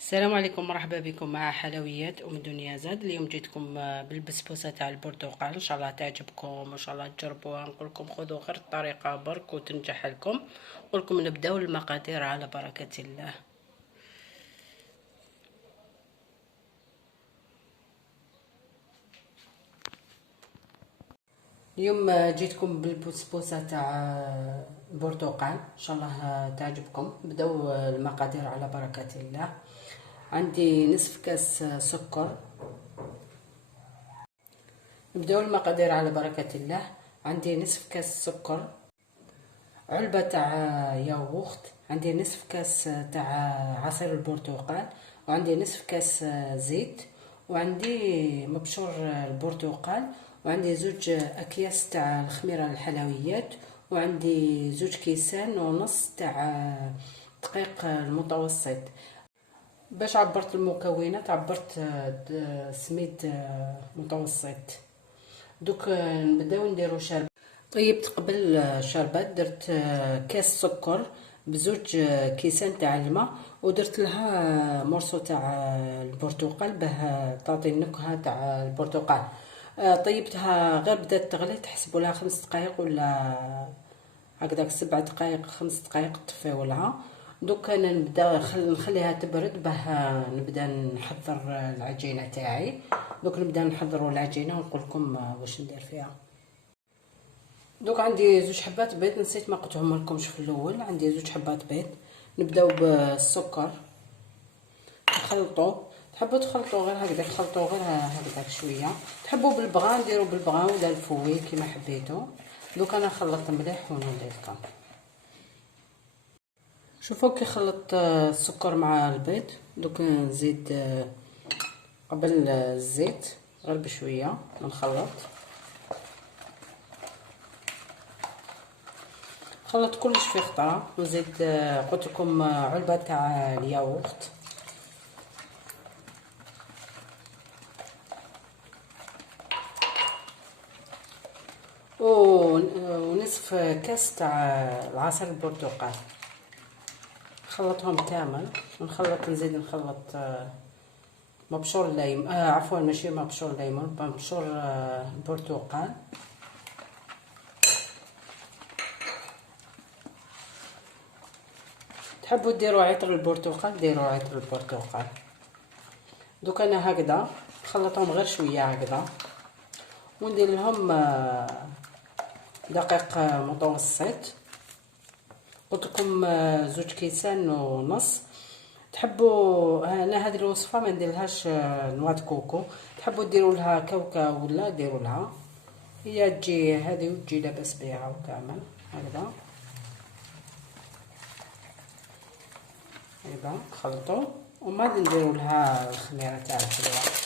السلام عليكم، مرحبا بكم مع حلويات دنيا زاد. اليوم جيتكم بالبسبوسه تاع البرتقال، ان شاء الله تعجبكم وان شاء الله تجربوها. نقول لكم خذوا غير الطريقه برك وتنجح لكم. نقول لكم نبداو المقادير على بركه الله. اليوم جيتكم بالبسبوسه تاع البرتقال، ان شاء الله تعجبكم. بداو المقادير على بركه الله. عندي نصف كاس سكر. نبداو المقادير على بركه الله. عندي نصف كاس سكر، علبة تاع ياغورت، عندي نصف كاس تاع عصير البرتقال، وعندي نصف كاس زيت، وعندي مبشور البرتقال، وعندي زوج اكياس تاع الخميره الحلويات، وعندي زوج كيسان ونص تاع دقيق المتوسط. باش عبرت المكونات عبرت سميد متوسط. دوك نبداو نديرو شربات. طيبت قبل شربات، درت كاس سكر بزوج كيسان تاع الماء، ودرت لها مرصو تاع البرتقال باه تعطي النكهه تاع البرتقال. طيبتها غير بدات تغلي، تحسبوا لها 5 دقائق ولا هكذاك 7 دقائق 5 دقائق تطفيو لها. دوك انا نبدا نخليها تبرد باه نبدا نحضر العجينه تاعي. دوك نبدا نحضروا العجينه ونقول لكم واش ندير فيها. دوك عندي زوج حبات بيض، نسيت ما قلتهم لكمش في الاول. عندي زوج حبات بيض. نبداو بالسكر نخلطو. تحبوا تخلطوا غير هكذا، تخلطوا غير هكذا شويه. تحبوا بالبغا نديروا بالبغا ولا الفوي كيما حبيتو. دوك انا خلطت مليح ونضيف لكم. شوفوا كي خلطت السكر مع البيض. دوك نزيد قبل الزيت غير بشويه نخلط. خلط كلش في خطره. نزيد قلت لكم علبه تاع الياغورت، ونصف كاس تاع العصير البرتقال. خلطهم كامل ونخلط. نزيد نخلط مبشور الليم، عفوا ماشي مبشور الليمون، مبشور البرتقال. تحبوا ديروا عطر البرتقال ديروا عطر البرتقال. دوك انا هكذا نخلطهم غير شويه هكذا، وندير لهم دقيق متوسط. قلت لكم زوج كيسان ونص. تحبوا انا هذه الوصفه ما نديرلهاش نواه كوكو، تحبوا ديروا لها كاوكاو ولا ديروا لها، هي تجي هذه وتجي لاباس بها وكامل هكذا. هكذا نخلطوا وما نديروا لها الخميره تاع الحلوه.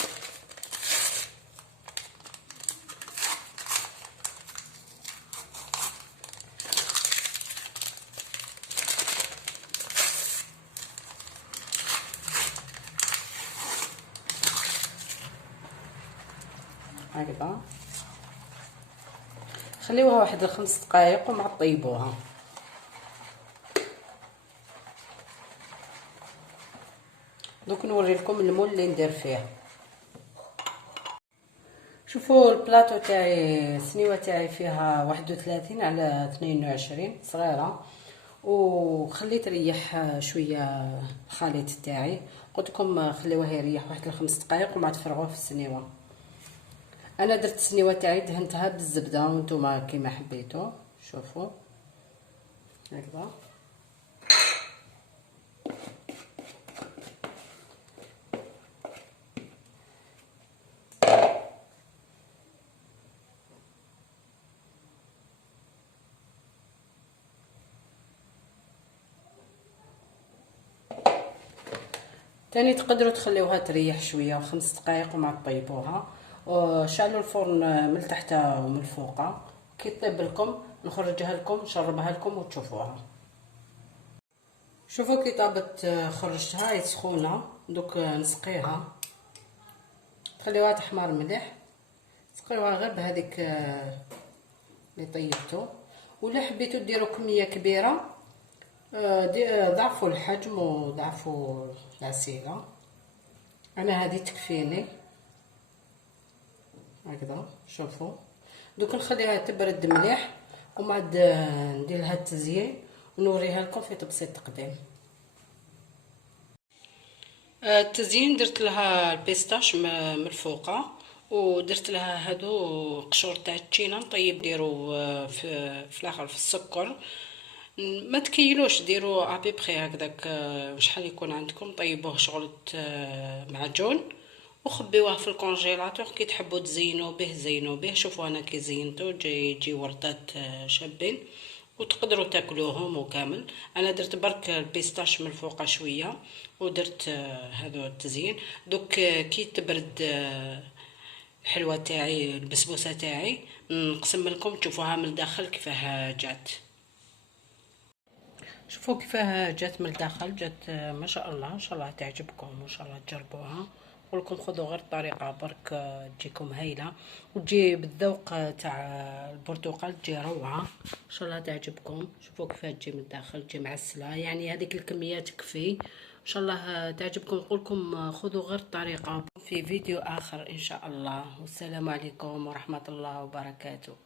هكذا خليوها واحد 5 دقائق ومع طيبوها. دوك نوري لكم المول اللي ندير فيه. شوفوا البلاطو تاعي، السنيوه تاعي فيها 31 على 22 صغيره، وخليت ريح شويه الخليط تاعي. قلت لكم خليوه يريح واحد 5 دقائق وما تفرغوه في السنيوه. انا درت السنيوه تاعي دهنتها بالزبده وانتم كيما حبيتوا. شوفوا هكذا. تاني تقدروا تخليوها تريح شويه 5 دقائق وما طيبوها، وشعلوا الفرن من تحت ومن فوق. كي طيب لكم نخرجها لكم نشربها لكم وتشوفوها. شوفوا كي طابت خرجتها هي سخونه. دوك نسقيها، تخليوها تحمر مليح. تسقيوها غير بهذيك اللي طيبتو، ولا حبيتو ديروا كميه كبيره ضعفوا الحجم وضعفوا العسيلة. انا هذه تكفيني هكذا. شوفوا دوك نخليها تبرد مليح ومن بعد ندير لها التزيين ونوريها لكم في تبسيط التقديم. التزيين درت لها البيستاش من الفوقه، ودرت لها هادو قشور تاع التشينا نطيب ديرو في الاخر في السكر. ما تكيلوش، ديروا ابيبخي هكذاك شحال يكون عندكم، طيبوه شغل معجون وخبيوه في الكونجيلاتور. كي تحبوا تزينوا به زينوا به. شوفوا انا كي زينته يجي وردات شابين وتقدروا تاكلوهم وكامل. انا درت برك البيستاش من الفوق شويه ودرت هذا التزيين. دوك كي تبرد الحلوه تاعي البسبوسه تاعي نقسم لكم تشوفوها من الداخل كيفاه جات. شوفوا كيفاه جات من الداخل، جات ما شاء الله. ان شاء الله تعجبكم وان شاء الله تجربوها. ولكم خذوا غير الطريقه برك تجيكم هايله وتجي بالذوق تاع البرتقال، تجي روعه. ان شاء الله تعجبكم. شوفوا كيفاه تجي من الداخل، تجي معسله، يعني هذيك الكميه تكفي. ان شاء الله تعجبكم. نقول لكم خذوا غير الطريقه في فيديو اخر ان شاء الله. والسلام عليكم ورحمه الله وبركاته.